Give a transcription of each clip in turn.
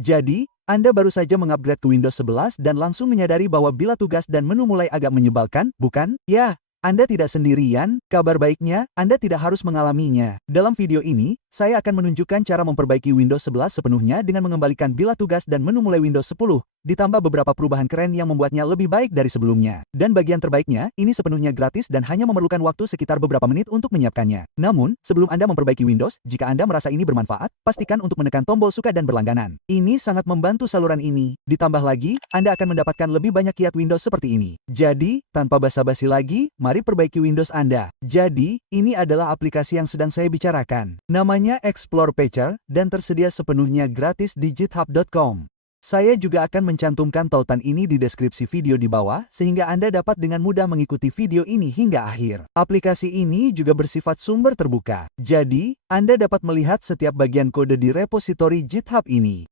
Jadi, Anda baru saja mengupgrade ke Windows 11 dan langsung menyadari bahwa bila tugas dan menu mulai agak menyebalkan, bukan? Ya, Anda tidak sendirian, kabar baiknya, Anda tidak harus mengalaminya. Dalam video ini, saya akan menunjukkan cara memperbaiki Windows 11 sepenuhnya dengan mengembalikan bila tugas dan menu mulai Windows 10, ditambah beberapa perubahan keren yang membuatnya lebih baik dari sebelumnya. Dan bagian terbaiknya, ini sepenuhnya gratis dan hanya memerlukan waktu sekitar beberapa menit untuk menyiapkannya. Namun, sebelum Anda memperbaiki Windows, jika Anda merasa ini bermanfaat, pastikan untuk menekan tombol suka dan berlangganan. Ini sangat membantu saluran ini. Ditambah lagi, Anda akan mendapatkan lebih banyak kiat Windows seperti ini. Jadi, tanpa basa-basi lagi, mari perbaiki Windows Anda. Jadi, ini adalah aplikasi yang sedang saya bicarakan. Namanya Explore Patcher, dan tersedia sepenuhnya gratis di github.com. Saya juga akan mencantumkan tautan ini di deskripsi video di bawah, sehingga Anda dapat dengan mudah mengikuti video ini hingga akhir. Aplikasi ini juga bersifat sumber terbuka. Jadi, Anda dapat melihat setiap bagian kode di repositori GitHub ini.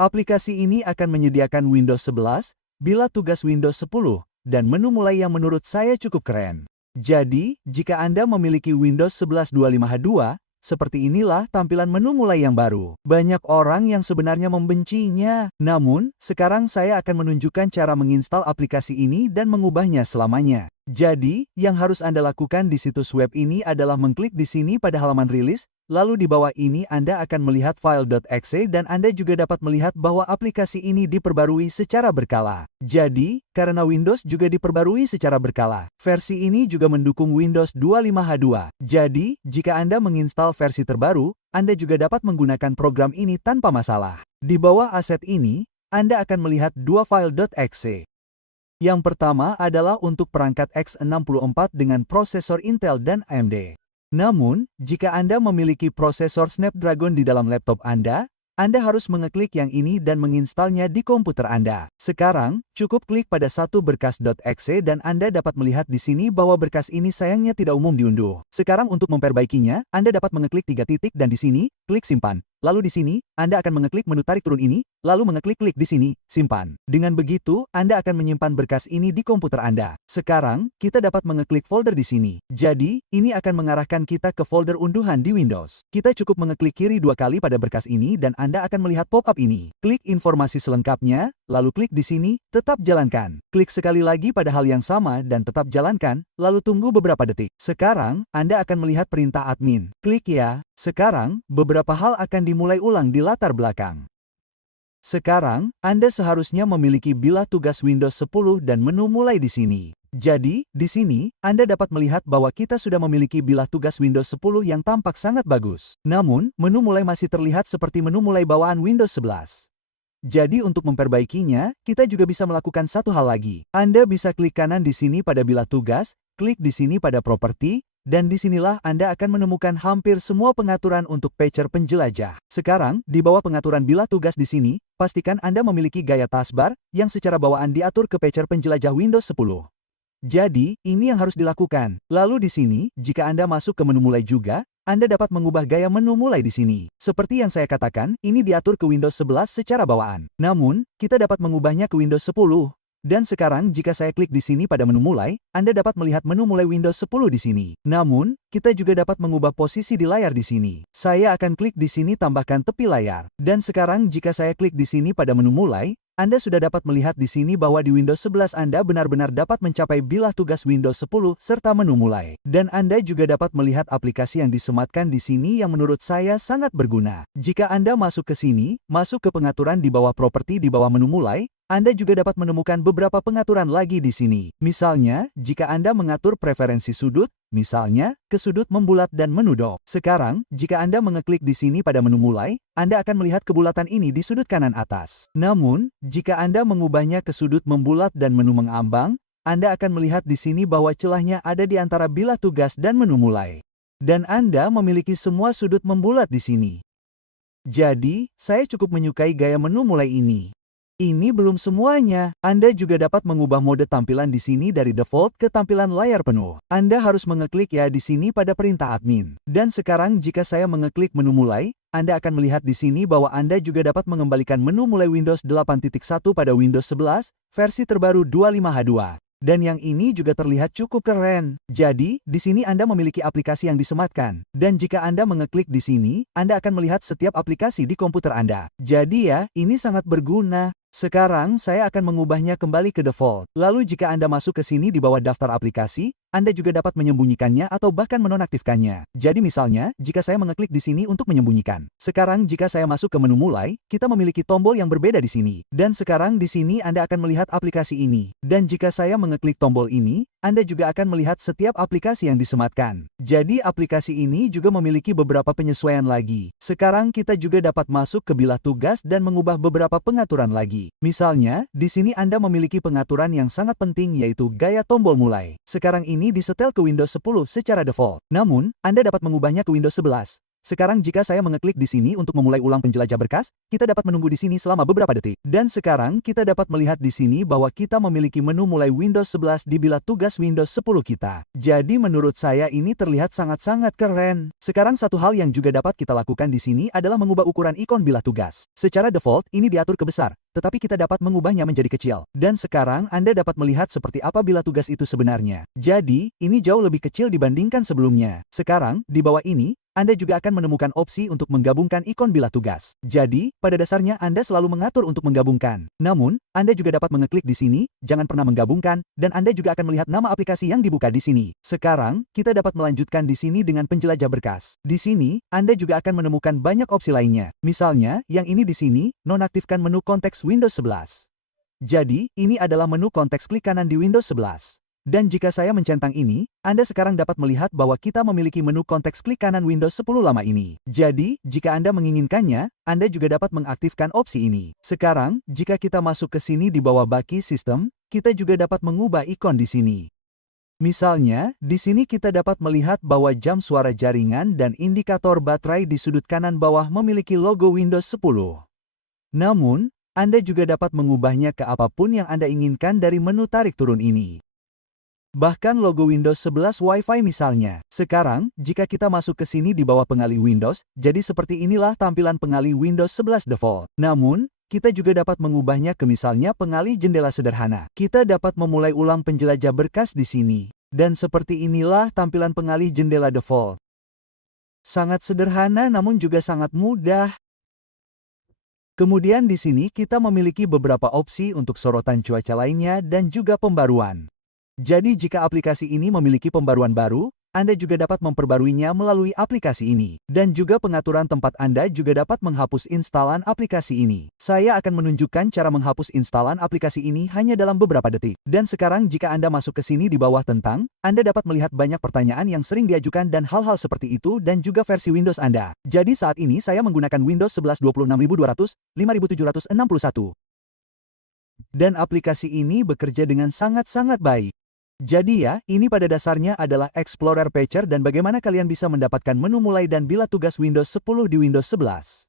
Aplikasi ini akan menyediakan Windows 11, bila tugas Windows 10, dan menu mulai yang menurut saya cukup keren. Jadi, jika Anda memiliki Windows 11 25H2, seperti inilah tampilan menu mulai yang baru. Banyak orang yang sebenarnya membencinya. Namun, sekarang saya akan menunjukkan cara menginstal aplikasi ini dan mengubahnya selamanya. Jadi, yang harus Anda lakukan di situs web ini adalah mengklik di sini pada halaman rilis, lalu di bawah ini Anda akan melihat file.exe dan Anda juga dapat melihat bahwa aplikasi ini diperbarui secara berkala. Jadi, karena Windows juga diperbarui secara berkala, versi ini juga mendukung Windows 25H2. Jadi, jika Anda menginstal versi terbaru, Anda juga dapat menggunakan program ini tanpa masalah. Di bawah aset ini, Anda akan melihat dua file.exe. Yang pertama adalah untuk perangkat x64 dengan prosesor Intel dan AMD. Namun, jika Anda memiliki prosesor Snapdragon di dalam laptop Anda harus mengeklik yang ini dan menginstalnya di komputer Anda. Sekarang, cukup klik pada satu berkas.exe dan Anda dapat melihat di sini bahwa berkas ini sayangnya tidak umum diunduh. Sekarang untuk memperbaikinya, Anda dapat mengeklik 3 titik dan di sini, klik simpan. Lalu di sini, Anda akan mengeklik menu tarik turun ini, lalu mengeklik-klik di sini, simpan. Dengan begitu, Anda akan menyimpan berkas ini di komputer Anda. Sekarang, kita dapat mengeklik folder di sini. Jadi, ini akan mengarahkan kita ke folder unduhan di Windows. Kita cukup mengeklik kiri 2 kali pada berkas ini dan Anda akan melihat pop-up ini. Klik informasi selengkapnya, lalu klik di sini, tetap jalankan. Klik sekali lagi pada hal yang sama dan tetap jalankan, lalu tunggu beberapa detik. Sekarang, Anda akan melihat perintah admin. Klik ya. Sekarang, beberapa hal akan dimulai ulang di latar belakang. Sekarang, Anda seharusnya memiliki bilah tugas Windows 10 dan menu mulai di sini. Jadi, di sini, Anda dapat melihat bahwa kita sudah memiliki bilah tugas Windows 10 yang tampak sangat bagus. Namun, menu mulai masih terlihat seperti menu mulai bawaan Windows 11. Jadi untuk memperbaikinya, kita juga bisa melakukan satu hal lagi. Anda bisa klik kanan di sini pada bilah tugas, klik di sini pada properti, dan disinilah Anda akan menemukan hampir semua pengaturan untuk patcher penjelajah. Sekarang, di bawah pengaturan bilah tugas di sini, pastikan Anda memiliki gaya taskbar yang secara bawaan diatur ke patcher penjelajah Windows 10. Jadi, ini yang harus dilakukan. Lalu di sini, jika Anda masuk ke menu mulai juga, Anda dapat mengubah gaya menu mulai di sini. Seperti yang saya katakan, ini diatur ke Windows 11 secara bawaan. Namun, kita dapat mengubahnya ke Windows 10. Dan sekarang jika saya klik di sini pada menu mulai, Anda dapat melihat menu mulai Windows 10 di sini. Namun, kita juga dapat mengubah posisi di layar di sini. Saya akan klik di sini tambahkan tepi layar. Dan sekarang jika saya klik di sini pada menu mulai, Anda sudah dapat melihat di sini bahwa di Windows 11 Anda benar-benar dapat mencapai bilah tugas Windows 10 serta menu mulai. Dan Anda juga dapat melihat aplikasi yang disematkan di sini yang menurut saya sangat berguna. Jika Anda masuk ke sini, masuk ke pengaturan di bawah properti di bawah menu mulai, Anda juga dapat menemukan beberapa pengaturan lagi di sini. Misalnya, jika Anda mengatur preferensi sudut, misalnya, ke sudut membulat dan menudok. Sekarang, jika Anda mengeklik di sini pada menu mulai, Anda akan melihat kebulatan ini di sudut kanan atas. Namun, jika Anda mengubahnya ke sudut membulat dan menu mengambang, Anda akan melihat di sini bahwa celahnya ada di antara bilah tugas dan menu mulai. Dan Anda memiliki semua sudut membulat di sini. Jadi, saya cukup menyukai gaya menu mulai ini. Ini belum semuanya. Anda juga dapat mengubah mode tampilan di sini dari default ke tampilan layar penuh. Anda harus mengeklik ya di sini pada perintah admin. Dan sekarang jika saya mengeklik menu mulai, Anda akan melihat di sini bahwa Anda juga dapat mengembalikan menu mulai Windows 8.1 pada Windows 11, versi terbaru 25H2. Dan yang ini juga terlihat cukup keren. Jadi, di sini Anda memiliki aplikasi yang disematkan. Dan jika Anda mengeklik di sini, Anda akan melihat setiap aplikasi di komputer Anda. Jadi ya, ini sangat berguna. Sekarang saya akan mengubahnya kembali ke default. Lalu jika Anda masuk ke sini di bawah daftar aplikasi, Anda juga dapat menyembunyikannya atau bahkan menonaktifkannya. Jadi misalnya, jika saya mengeklik di sini untuk menyembunyikan. Sekarang jika saya masuk ke menu mulai, kita memiliki tombol yang berbeda di sini. Dan sekarang di sini Anda akan melihat aplikasi ini. Dan jika saya mengeklik tombol ini, Anda juga akan melihat setiap aplikasi yang disematkan. Jadi aplikasi ini juga memiliki beberapa penyesuaian lagi. Sekarang kita juga dapat masuk ke bilah tugas dan mengubah beberapa pengaturan lagi. Misalnya, di sini Anda memiliki pengaturan yang sangat penting yaitu gaya tombol mulai. Sekarang ini disetel ke Windows 10 secara default. Namun, Anda dapat mengubahnya ke Windows 11. Sekarang jika saya mengeklik di sini untuk memulai ulang penjelajah berkas, kita dapat menunggu di sini selama beberapa detik. Dan sekarang kita dapat melihat di sini bahwa kita memiliki menu mulai Windows 11 di bilah tugas Windows 10 kita. Jadi menurut saya ini terlihat sangat-sangat keren. Sekarang satu hal yang juga dapat kita lakukan di sini adalah mengubah ukuran ikon bilah tugas. Secara default, ini diatur ke besar, tetapi kita dapat mengubahnya menjadi kecil. Dan sekarang Anda dapat melihat seperti apa bilah tugas itu sebenarnya. Jadi, ini jauh lebih kecil dibandingkan sebelumnya. Sekarang, di bawah ini, Anda juga akan menemukan opsi untuk menggabungkan ikon bilah tugas. Jadi, pada dasarnya Anda selalu mengatur untuk menggabungkan. Namun, Anda juga dapat mengeklik di sini, jangan pernah menggabungkan, dan Anda juga akan melihat nama aplikasi yang dibuka di sini. Sekarang, kita dapat melanjutkan di sini dengan penjelajah berkas. Di sini, Anda juga akan menemukan banyak opsi lainnya. Misalnya, yang ini di sini, nonaktifkan menu konteks Windows 11. Jadi, ini adalah menu konteks klik kanan di Windows 11. Dan jika saya mencentang ini, Anda sekarang dapat melihat bahwa kita memiliki menu konteks klik kanan Windows 10 lama ini. Jadi, jika Anda menginginkannya, Anda juga dapat mengaktifkan opsi ini. Sekarang, jika kita masuk ke sini di bawah baki sistem, kita juga dapat mengubah ikon di sini. Misalnya, di sini kita dapat melihat bahwa jam suara jaringan dan indikator baterai di sudut kanan bawah memiliki logo Windows 10. Namun, Anda juga dapat mengubahnya ke apapun yang Anda inginkan dari menu tarik turun ini. Bahkan logo Windows 11 Wi-Fi misalnya. Sekarang, jika kita masuk ke sini di bawah pengalih Windows, jadi seperti inilah tampilan pengalih Windows 11 default. Namun, kita juga dapat mengubahnya ke misalnya pengalih jendela sederhana. Kita dapat memulai ulang penjelajah berkas di sini. Dan seperti inilah tampilan pengalih jendela default. Sangat sederhana namun juga sangat mudah. Kemudian di sini kita memiliki beberapa opsi untuk sorotan cuaca lainnya dan juga pembaruan. Jadi jika aplikasi ini memiliki pembaruan baru, Anda juga dapat memperbaruinya melalui aplikasi ini. Dan juga pengaturan tempat Anda juga dapat menghapus instalan aplikasi ini. Saya akan menunjukkan cara menghapus instalan aplikasi ini hanya dalam beberapa detik. Dan sekarang jika Anda masuk ke sini di bawah tentang, Anda dapat melihat banyak pertanyaan yang sering diajukan dan hal-hal seperti itu dan juga versi Windows Anda. Jadi saat ini saya menggunakan Windows 11 26200 5761. Dan aplikasi ini bekerja dengan sangat-sangat baik. Jadi ya, ini pada dasarnya adalah Explorer Patcher dan bagaimana kalian bisa mendapatkan menu mulai dan bilah tugas Windows 10 di Windows 11.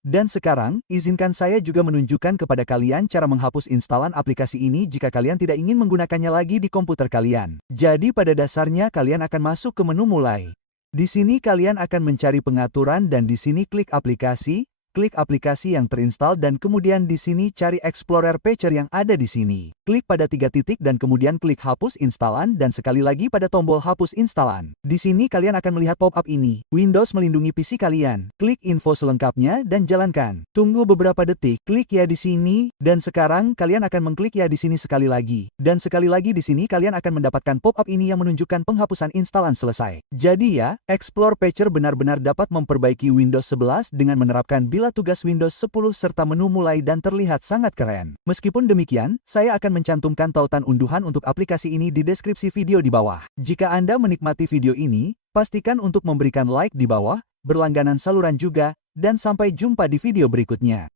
Dan sekarang, izinkan saya juga menunjukkan kepada kalian cara menghapus instalan aplikasi ini jika kalian tidak ingin menggunakannya lagi di komputer kalian. Jadi pada dasarnya kalian akan masuk ke menu mulai. Di sini kalian akan mencari pengaturan dan di sini klik aplikasi yang terinstall dan kemudian di sini cari Explorer Patcher yang ada di sini. Klik pada 3 titik dan kemudian klik hapus instalan dan sekali lagi pada tombol hapus instalan. Di sini kalian akan melihat pop-up ini. Windows melindungi PC kalian. Klik info selengkapnya dan jalankan. Tunggu beberapa detik. Klik ya di sini dan sekarang kalian akan mengklik ya di sini sekali lagi. Dan sekali lagi di sini kalian akan mendapatkan pop-up ini yang menunjukkan penghapusan instalan selesai. Jadi ya, Explorer Patcher benar-benar dapat memperbaiki Windows 11 dengan menerapkan bilah tugas Windows 10 serta menu mulai dan terlihat sangat keren. Meskipun demikian, saya akan mencantumkan tautan unduhan untuk aplikasi ini di deskripsi video di bawah. Jika Anda menikmati video ini, pastikan untuk memberikan like di bawah, berlangganan saluran juga, dan sampai jumpa di video berikutnya.